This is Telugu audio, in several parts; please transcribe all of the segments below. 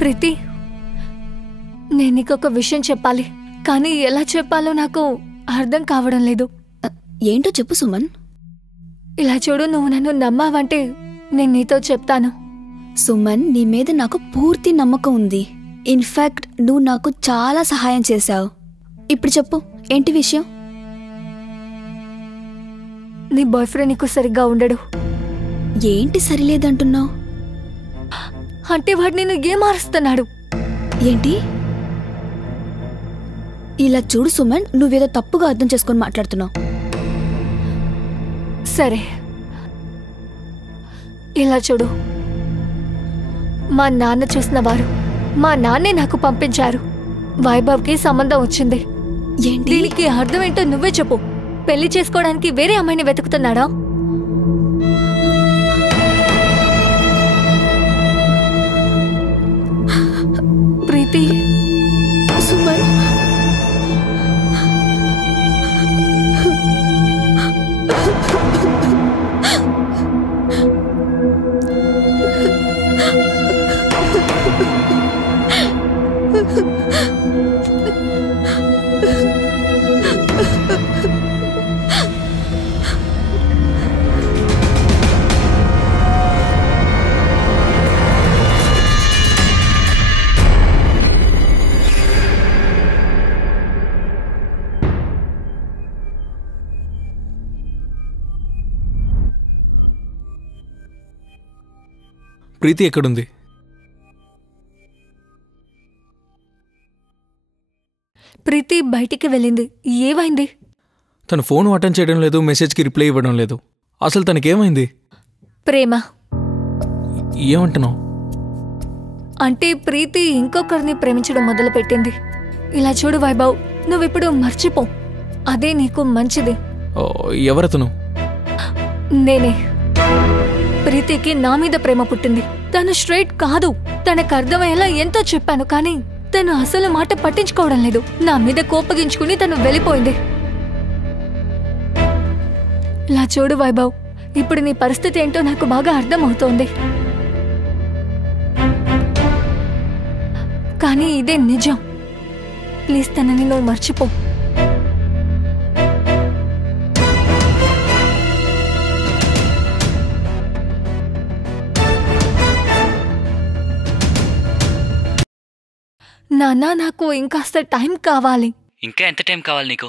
ప్రీతి, నేను నీకొక విషయం చెప్పాలి, కానీ ఎలా చెప్పాలో నాకు అర్థం కావడం లేదు. ఏంటో చెప్పు సుమన్. ఇలా చూడు, నువ్వు నన్ను నమ్మావంటే నేను నీతో చెప్తాను. సుమన్, నీ మీద నాకు పూర్తి నమ్మకం ఉంది. ఇన్ఫాక్ట్ నువ్వు నాకు చాలా సహాయం చేశావు. ఇప్పుడు చెప్పు, ఏంటి విషయం? నీ బాయ్ ఫ్రెండ్ నీకు సరిగ్గా ఉండడు. ఏంటి సరిలేదంటున్నావు? అంటే వాడు నేను ఏం మారుస్తున్నాడు. ఏంటి? ఇలా చూడు సుమన్, నువ్వేదో తప్పుగా అర్థం చేసుకొని మాట్లాడుతున్నావు. సరే, ఇలా చూడు, మా నాన్న చూసిన వారు, మా నాన్నే నాకు పంపించారు. వైభవ్కి సంబంధం వచ్చింది. ఏంటి? దీనికి అర్థం ఏంటో నువ్వే చెప్పు. పెళ్లి చేసుకోవడానికి వేరే అమ్మాయిని వెతుకుతున్నాడా? ప్రీతి, సుమన్, ప్రీతి ఎక్కడుంది? ప్రీతి బయటికి వెళ్ళింది. ఏమైంది? తన ఫోన్ అటెండ్ చేయడం లేదు, మెసేజ్కి రిప్లై ఇవ్వడం లేదు. అసలు తనకేమైంది? ప్రేమ. ఏమంటున్నావు? అంటే ప్రీతి ఇంకొకరిని ప్రేమించడం మొదలుపెట్టింది. ఇలా చూడు వైభవ్, నువ్విప్పుడు మర్చిపో. అదే నీకు మంచిది. ఎవరతను? నేనే. ప్రీతికి నా మీద ప్రేమ పుట్టింది. తను స్ట్రైట్ కాదు. తనకు అర్థమయ్యేలా ఎంతో చెప్పాను, కానీ తను అసలు మాట పట్టించుకోవడం లేదు. నా మీద కోపగించుకుని తను వెళ్ళిపోయింది. ఇలా చూడు వైభవ్, ఇప్పుడు నీ పరిస్థితి ఏంటో నాకు బాగా అర్థమవుతోంది. కానీ ఇదే నిజం. ప్లీజ్ తనని నువ్వు మర్చిపో. నాన్న, నాకు ఇంకాస్త టైం కావాలి. ఇంకా ఎంత టైం కావాలి నీకు?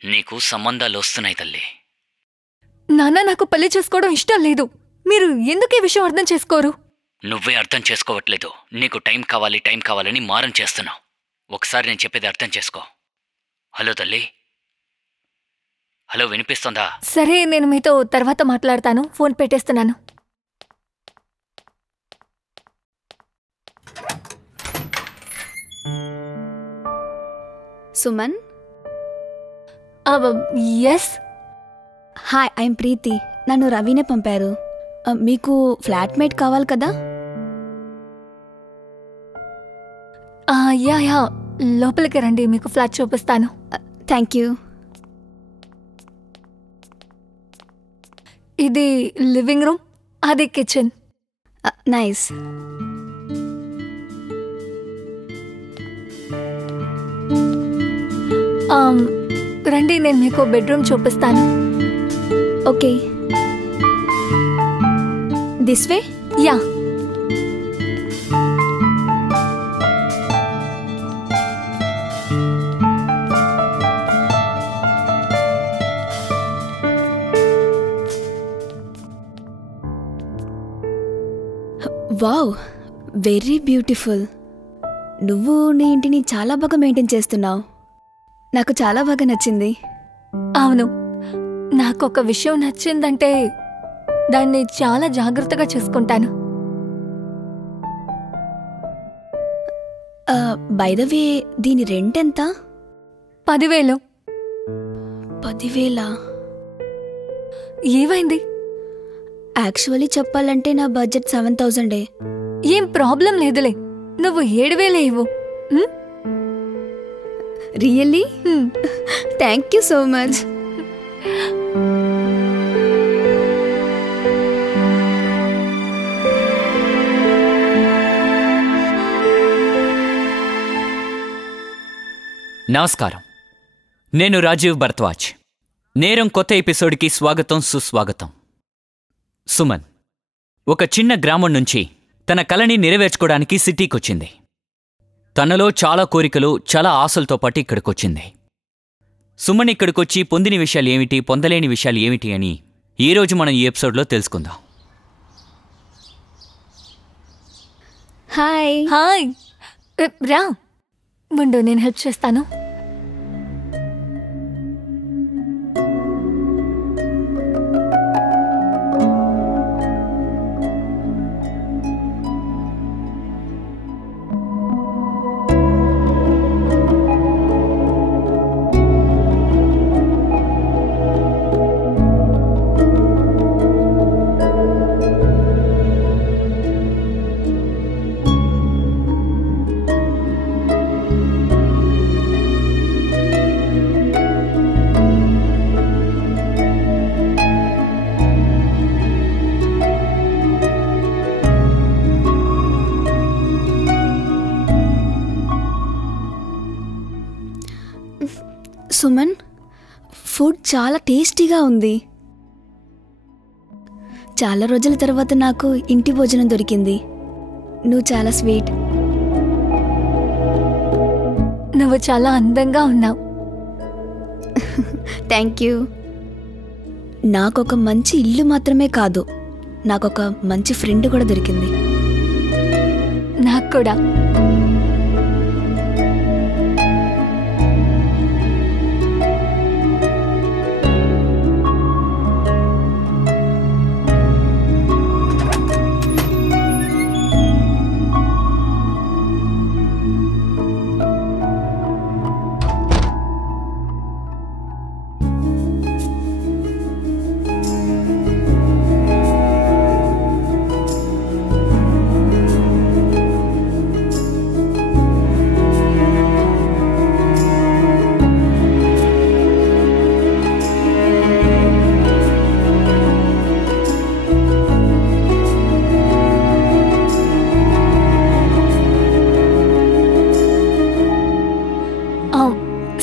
నీకు సంబంధాలు వస్తున్నాయి తల్లి. నాన్న, నాకు పెళ్లి చేసుకోవడం ఇష్టం లేదు. మీరు ఎందుకు ఈ విషయం అర్థం చేసుకోరు? నువ్వే అర్థం చేసుకోవట్లేదు. నీకు టైం కావాలి టైం కావాలని మారం చేస్తున్నావు. ఒకసారి నేను చెప్పేది అర్థం చేసుకో. హలో తల్లి, హలో, వినిపిస్తుందా? సరే, నేను మీతో తర్వాత మాట్లాడతాను. ఫోన్ పెట్టేస్తున్నాను. సుమన్. ఎస్. హాయ్, ఐఎమ్ ప్రీతి. నన్ను రవినే పంపారు. మీకు ఫ్లాట్మేట్ కావాలి కదా? యా, లోపలికి రండి, మీకు ఫ్లాట్ చూపిస్తాను. Thank you. ఇది లివింగ్ రూమ్, అది కిచెన్. నైస్. రండి, నేను మీకు బెడ్రూమ్ చూపిస్తాను. Okay, this way. Yeah. Wow, very beautiful. నువ్వు నీ ఇంటిని చాలా బాగా మెయింటైన్ చేస్తున్నావు. నాకు చాలా బాగా నచ్చింది. అవును, నాకొక విషయం నచ్చిందంటే దాన్ని చాలా జాగ్రత్తగా చూసుకుంటాను. బై ద వే, దీని రెంట్ ఎంత? 10,000. 10,000? ఏమైంది? యాక్చువల్లీ చెప్పాలంటే నా బడ్జెట్ 7,000. ఏం ప్రాబ్లం లేదులే, నువ్వు 7,000 ఇవ్వు. Really? Thank you so much. నమస్కారం. నేను రాజీవ్ భరద్వాజ్. నేరం కొత్త ఎపిసోడ్కి స్వాగతం, సుస్వాగతం. సుమన్ ఒక చిన్న గ్రామం నుంచి తన కలని నెరవేర్చుకోవడానికి సిటీకొచ్చింది. తనలో చాలా కోరికలు, చాలా ఆశలతో పాటు ఇక్కడికొచ్చింది. సుమన్ ఇక్కడికొచ్చి పొందిన విషయాలు ఏమిటి, పొందలేని విషయాలు ఏమిటి అని ఈరోజు మనం ఈ ఎపిసోడ్లో తెలుసుకుందాం. హాయ్. హాయ్, రా ముందు నేను హెల్ప్ చేస్తాను. సుమన్, ఫుడ్ చాలా టేస్టీగా ఉంది. చాలా రోజుల తర్వాత నాకు ఇంటి భోజనం దొరికింది. నువ్వు చాలా స్వీట్. నువ్వు చాలా అందంగా ఉన్నావు. Thank you. నాకొక మంచి ఇల్లు మాత్రమే కాదు, నాకొక మంచి ఫ్రెండ్ కూడా దొరికింది. నాకు కూడా.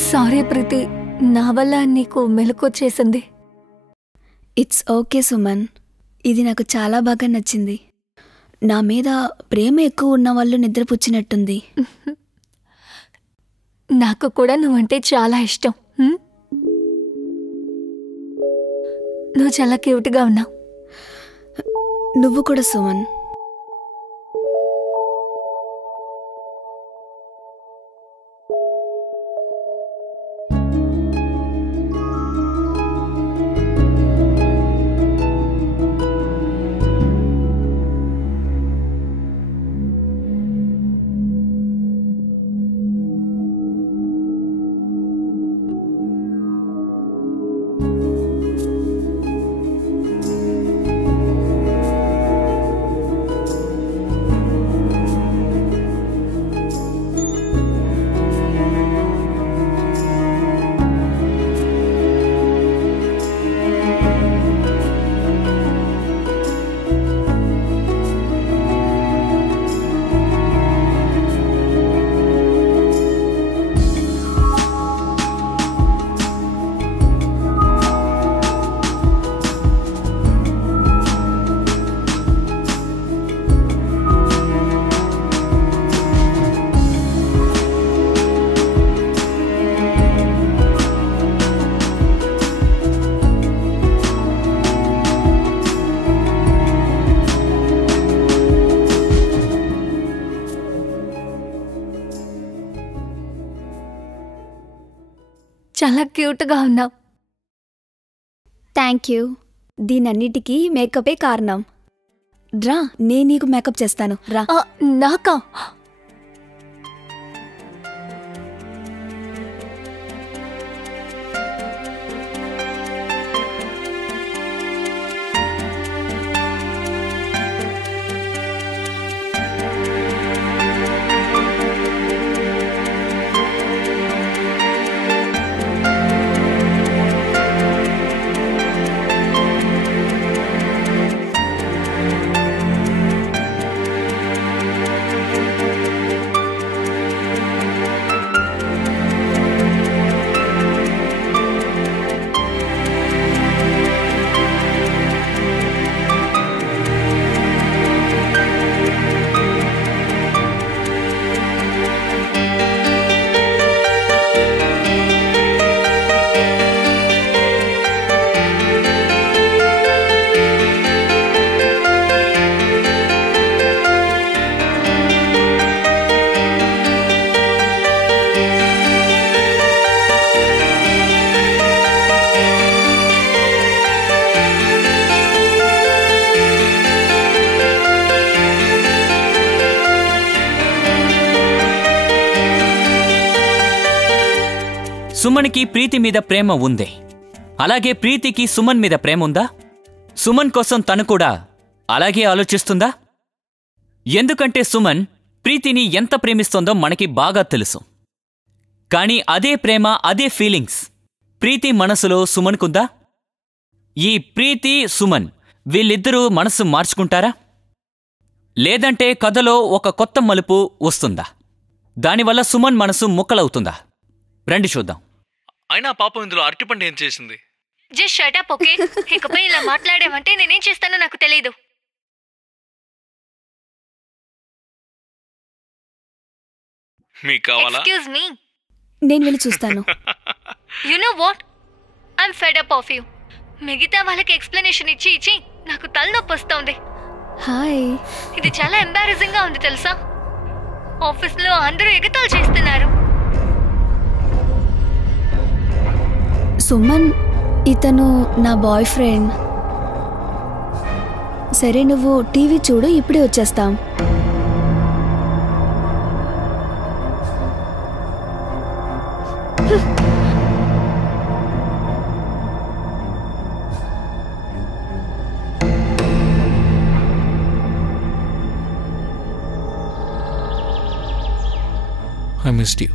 సారీ ప్రీతి, నా వల్ల నీకు మెలకొచ్చేసింది. ఇట్స్ ఓకే సుమన్, ఇది నాకు చాలా బాగా నచ్చింది. నా మీద ప్రేమ ఎక్కువ ఉన్న వాళ్ళు నిద్రపుచ్చినట్టుంది. నాకు కూడా నువ్వంటే చాలా ఇష్టం. నువ్వు చాలా క్యూట్గా ఉన్నావు. నువ్వు కూడా సుమన్. చాలా క్యూట్గా ఉన్నావు. Thank you. దీనన్నిటికీ మేకపే కారణం. రా, నేను నీకు మేకప్ చేస్తాను. రా. నాకా? సుమన్కి ప్రీతి మీద ప్రేమ ఉంది. అలాగే ప్రీతికి సుమన్ మీద ప్రేమ ఉందా? సుమన్ కోసం తను కూడా అలాగే ఆలోచిస్తుందా? ఎందుకంటే సుమన్ ప్రీతిని ఎంత ప్రేమిస్తోందో మనకి బాగా తెలుసు. కానీ అదే ప్రేమ, అదే ఫీలింగ్స్ ప్రీతి మనసులో సుమన్కుందా? ఈ ప్రీతి, సుమన్ వీళ్ళిద్దరూ మనసు మార్చుకుంటారా? లేదంటే కథలో ఒక కొత్త మలుపు వస్తుందా? దానివల్ల సుమన్ మనసు ముక్కలవుతుందా? రండి చూద్దాం. అయినా పాపం ఇందులో అరటిపండు ఏం చేసింది? Just shut up, okay? ఇకపై ఇలా మాట్లాడామంటే నేనేం చేస్తానో నాకు తెలీదు. మీకు కావాలా? Excuse me. నేను వెళ్ళి చూస్తాను. You know what, I'm fed up of you. మిగతా వాళ్ళకి ఎక్స్ప్లెనేషన్ ఇచ్చి ఇచ్చి నాకు తలనొప్పి వస్తోంది. హాయ్. ఇది చాలా ఎంబారసింగ్ గా ఉంది తెలుసా. ఆఫీస్లో అందరూ ఎగతాళి చేస్తున్నారు. సుమన్, ఇతను నా బాయ్ ఫ్రెండ్. సరే, నువ్వు టీవీ చూడు, ఇప్పుడే వచ్చేస్తాం. I missed you.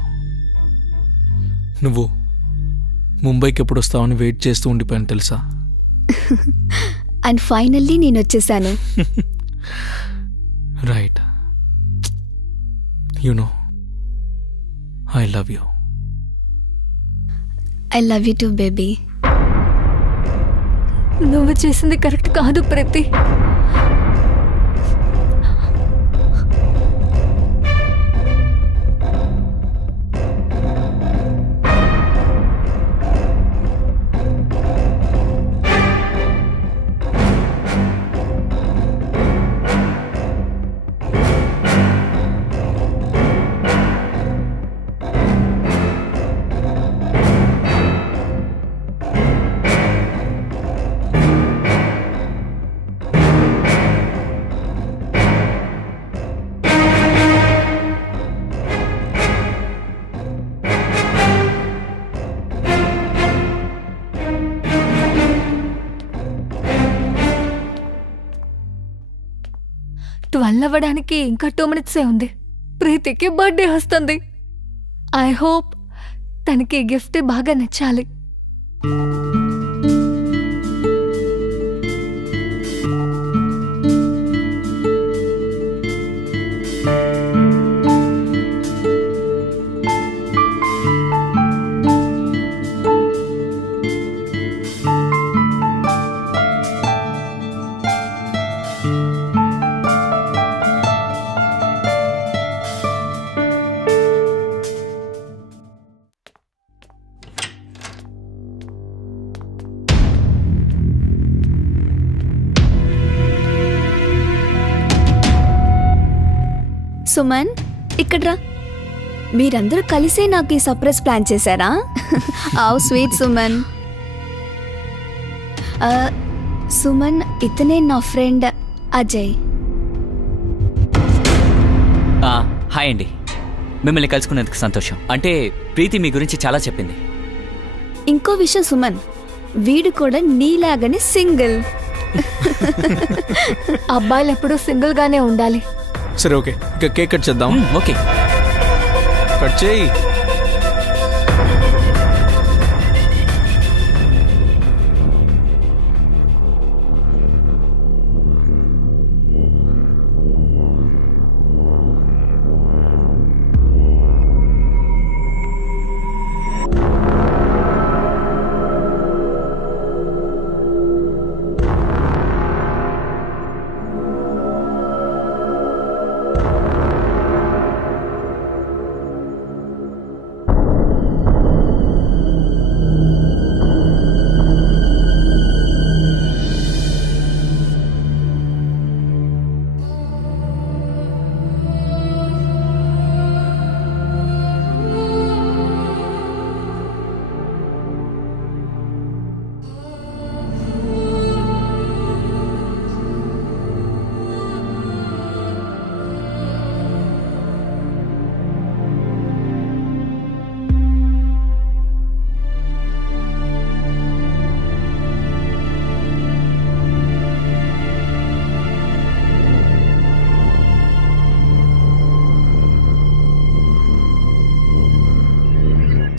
నువ్వు ముంబైకి ఎప్పుడు వస్తావని వెయిట్ చేస్తూ ఉండిపోయాను తెలుసా. అండ్ ఫైనల్లీ నేను వచ్చేసాను. Right. You know I love you. I love you too baby. నువ్వు చేసింది కరెక్ట్ కాదు ప్రీతి. అవ్వడానికి ఇంకా 2 minutes ఉంది. ప్రీతికి బర్త్డే వస్తుంది. ఐ హోప్ తనకి గిఫ్ట్ బాగా నచ్చాలి. సుమన్, ఇక్కడ్రా. మీరందరూ కలిసే నాకు ఈ సర్ప్రైజ్ ప్లాన్ చేశారా? How sweet Suman. సుమన్, ఇతనే నా ఫ్రెండ్ అజయ్. హాయ్ అండి, మిమ్మల్ని కలుసుకున్నందుకు సంతోషం. అంటే ప్రీతి మీ గురించి చాలా చెప్పింది. ఇంకో విషయం సుమన్, వీడు కూడా నీలాగనే సింగిల్. అబ్బాయిలు ఎప్పుడూ సింగిల్ గానే ఉండాలి. సరే ఓకే, ఇక కేక్ కట్ చేద్దాం. ఓకే, కట్ చేయి.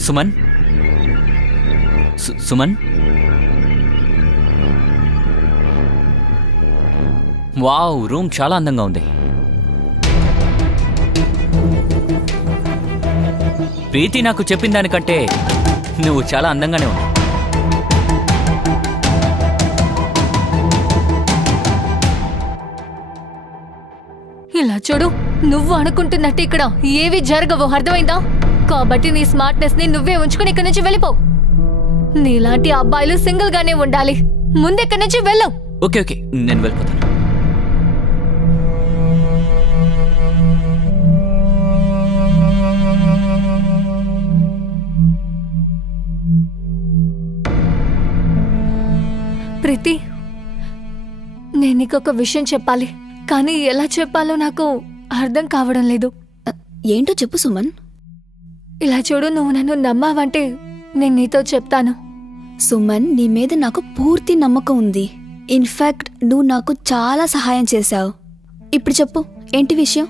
సుమన్ సుమన్ వావ్, రూమ్ చాలా అందంగా ఉంది. ప్రీతి నాకు చెప్పిన దానికంటే నువ్వు చాలా అందంగానే ఉన్నావు. ఇలా చూడు, నువ్వు అనుకుంటున్నట్టు ఇక్కడ ఏవి జరగవు, అర్థమైందా? కాబట్టి నీ స్మార్ట్నెస్ ని నువ్వే ఉంచుకుని ఇక్కడి నుంచి వెళ్ళిపో. నీలాంటి అబ్బాయిలు సింగిల్ గానే ఉండాలి. ముందెక్కడి నుంచి వెళ్ళవు. ఓకే ఓకే, నేను వెళ్ళిపోతాను. ప్రీతి, నేను నీకొక విషయం చెప్పాలి, కానీ ఎలా చెప్పాలో నాకు అర్థం కావడం లేదు. ఏంటో చెప్పు సుమన్. ఇలా చూడు, నువ్వు నన్ను నమ్మావంటే నేను నీతో చెప్తాను. సుమన్, నీ మీద నాకు పూర్తి నమ్మకం ఉంది. ఇన్ఫాక్ట్ నువ్వు నాకు చాలా సహాయం చేశావు. ఇప్పుడు చెప్పు, ఏంటి విషయం?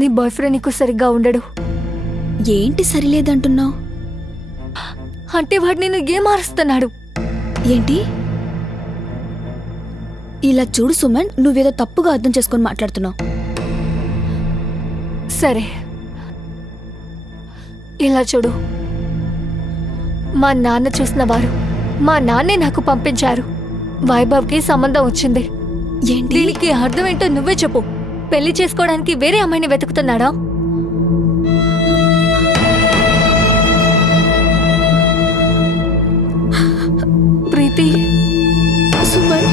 నీ బాయ్ ఫ్రెండ్ నీకు సరిగ్గా ఉండడు. ఏంటి సరిలేదంటున్నావు? అంటే వాడు నేను ఏం మారుస్తున్నాడు. ఏంటి? ఇలా చూడు సుమన్, నువ్వేదో తప్పుగా అర్థం చేసుకొని మాట్లాడుతున్నావు. సరే, ఇలా చూడు, మా నాన్న చూసిన వారు, మా నాన్నే నాకు పంపించారు. వైభవ్కి సంబంధం వచ్చింది. ఏంటి? దీనికి అర్థం ఏంటో నువ్వే చెప్పు. పెళ్లి చేసుకోవడానికి వేరే అమ్మాయిని వెతుకుతున్నాడా? ప్రీతి, సుమన్,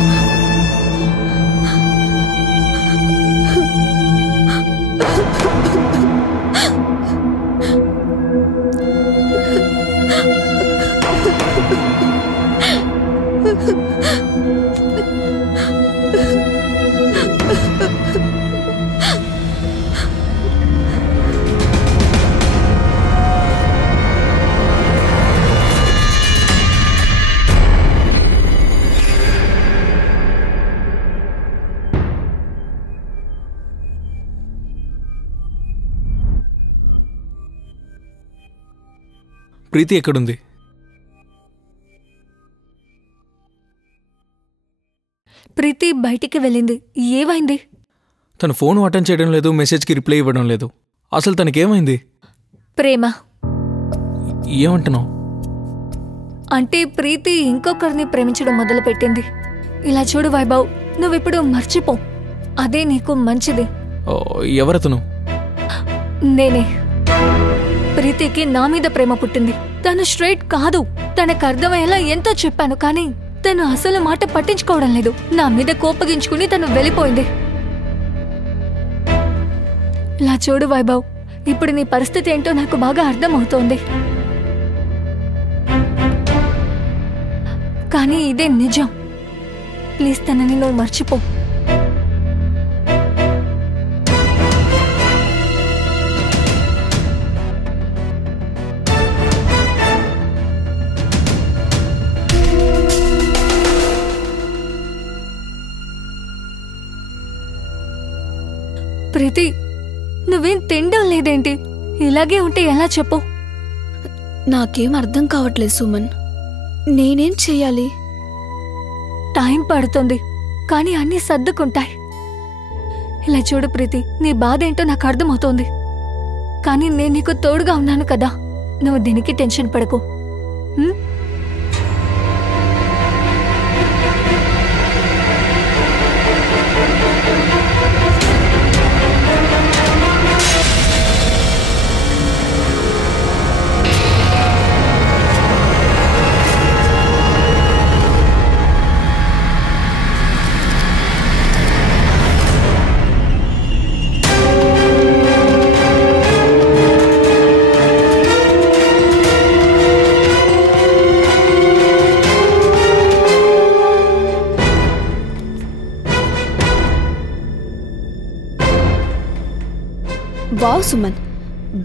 ప్రీతి ఎక్కడుంది? ప్రీతి బయటికి వెళ్ళింది. ఏమైంది? తన ఫోన్ అటెండ్ చేయడం లేదు, మెసేజ్కి రిప్లై ఇవ్వడం లేదు. అసలు తనకేమైంది? ప్రేమ. ఏమంటున్నావు? అంటే ప్రీతి ఇంకొకరిని ప్రేమించడం మొదలుపెట్టింది. ఇలా చూడు వైభవ్, నువ్విప్పుడు మర్చిపో. అదే నీకు మంచిది. ఎవరతను? నేనే. ప్రీతికి నా మీద ప్రేమ పుట్టింది. తను స్ట్రైట్ కాదు. తనకు అర్థమయ్యేలా ఎంతో చెప్పాను, కానీ తను అసలు మాట పట్టించుకోవడం లేదు. నా మీద కోపగించుకుని తను వెళ్ళిపోయింది. ఇలా చూడు వైభవ్, ఇప్పుడు నీ పరిస్థితి ఏంటో నాకు బాగా అర్థమవుతోంది. కానీ ఇదే నిజం. ప్లీజ్ తనని నువ్వు మర్చిపో. ప్రీతి, నువ్వేం తిండం లేదేంటి? ఇలాగే ఉంటే ఎలా చెప్పు? నాకేం అర్థం కావట్లేదు సుమన్. నేనేం చెయ్యాలి? టైం పడుతుంది, కానీ అన్నీ సర్దుకుంటాయి. ఇలా చూడు ప్రీతి, నీ బాధ ఏంటో నాకు అర్థమవుతోంది. కానీ నేను నీకు తోడుగా ఉన్నాను కదా. నువ్వు దీనికి టెన్షన్ పడకు. వావ్ సుమన్,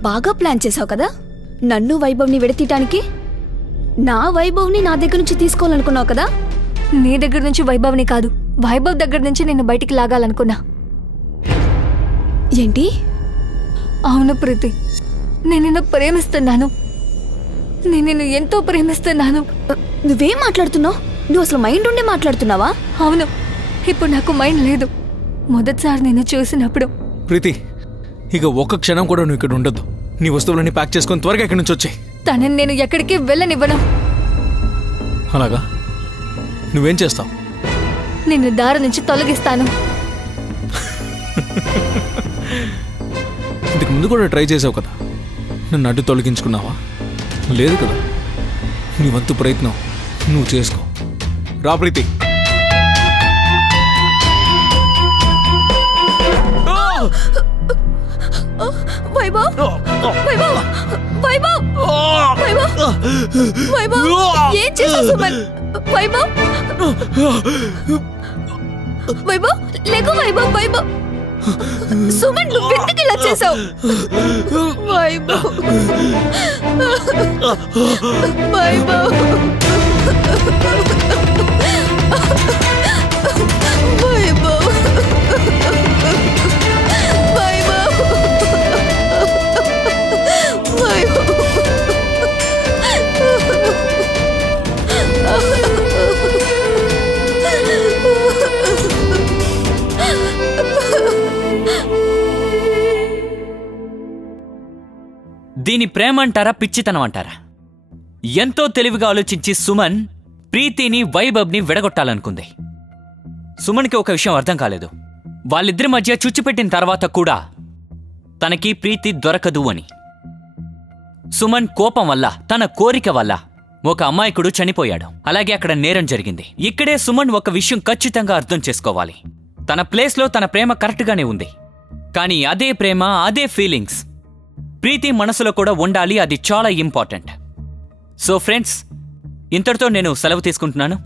బాగా ప్లాన్ చేసావు కదా నన్ను వైభవ్ని విడతీయటానికి. నా వైభవ్ని నా దగ్గర నుంచి తీసుకోవాలనుకున్నావు కదా. నీ దగ్గర నుంచి వైభవ్ని కాదు, వైభవ్ దగ్గర నుంచి నేను బయటికి లాగాలనుకున్నా. ఏంటి? అవును ప్రీతి, నేను నిన్ను ప్రేమిస్తున్నాను. నేను నిన్ను ఎంతో ప్రేమిస్తున్నాను. నువ్వేం మాట్లాడుతున్నావు? నువ్వు అసలు మైండ్ ఉండి మాట్లాడుతున్నావా? అవును, ఇప్పుడు నాకు మైండ్ లేదు. మొదటిసారి నిన్ను చూసినప్పుడు. ప్రీతి, ఇక ఒక్క క్షణం కూడా నువ్వు ఇక్కడ ఉండొద్దు. నీ వస్తువులన్నీ ప్యాక్ చేసుకొని త్వరగా ఇక్కడి నుంచి వచ్చాయి. తనని నేను ఎక్కడికి వెళ్ళనివ్వను. అలాగా? నువ్వేం చేస్తావు? నిన్ను దారి నుంచి తొలగిస్తాను. ఇంతకు ముందు కూడా ట్రై చేసావు కదా, నన్ను అడ్డు తొలగించుకున్నావా? లేదు కదా. నీ వంతు ప్రయత్నం నువ్వు చేసుకో. రా ప్రీతి. వైభవ్, వైభవ్, వైభవ్, వైభవ్, వైభవ్, ఏం చేసావు సుమన్? వైభవ్, వైభవ్, లేకు వైభవ్, వైభవ్. సుమన్, నువ్వు ఎందుకు ఇలా చేసావు? వైభవ్, వైభవ్, వైభవ్, దీని ప్రేమ అంటారా, పిచ్చితనం అంటారా? ఎంతో తెలివిగా ఆలోచించి సుమన్ ప్రీతిని వైభవ్ని విడగొట్టాలనుకుంది. సుమన్కి ఒక విషయం అర్థం కాలేదు. వాళ్ళిద్దరి మధ్య చుచ్చిపెట్టిన తర్వాత కూడా తనకి ప్రీతి దొరకదు అని. సుమన్ కోపం వల్ల, తన కోరిక వల్ల ఒక అమాయకుడు చనిపోయాడు. అలాగే అక్కడ నేరం జరిగింది. ఇక్కడే సుమన్ ఒక విషయం ఖచ్చితంగా అర్థం చేసుకోవాలి. తన ప్లేస్లో తన ప్రేమ కరెక్ట్గానే ఉంది, కానీ అదే ప్రేమ, అదే ఫీలింగ్స్ ప్రీతి మనసులో కూడా ఉండాలి. అది చాలా ఇంపార్టెంట్. సో ఫ్రెండ్స్, ఇంతటితో నేను సెలవు తీసుకుంటున్నాను.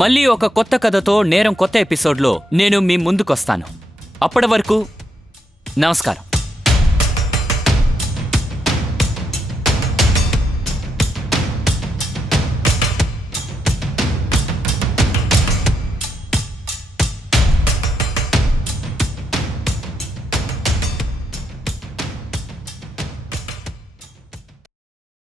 మళ్ళీ ఒక కొత్త కథతో నేరం కొత్త ఎపిసోడ్లో నేను మీ ముందుకొస్తాను. అప్పటి వరకు నమస్కారం.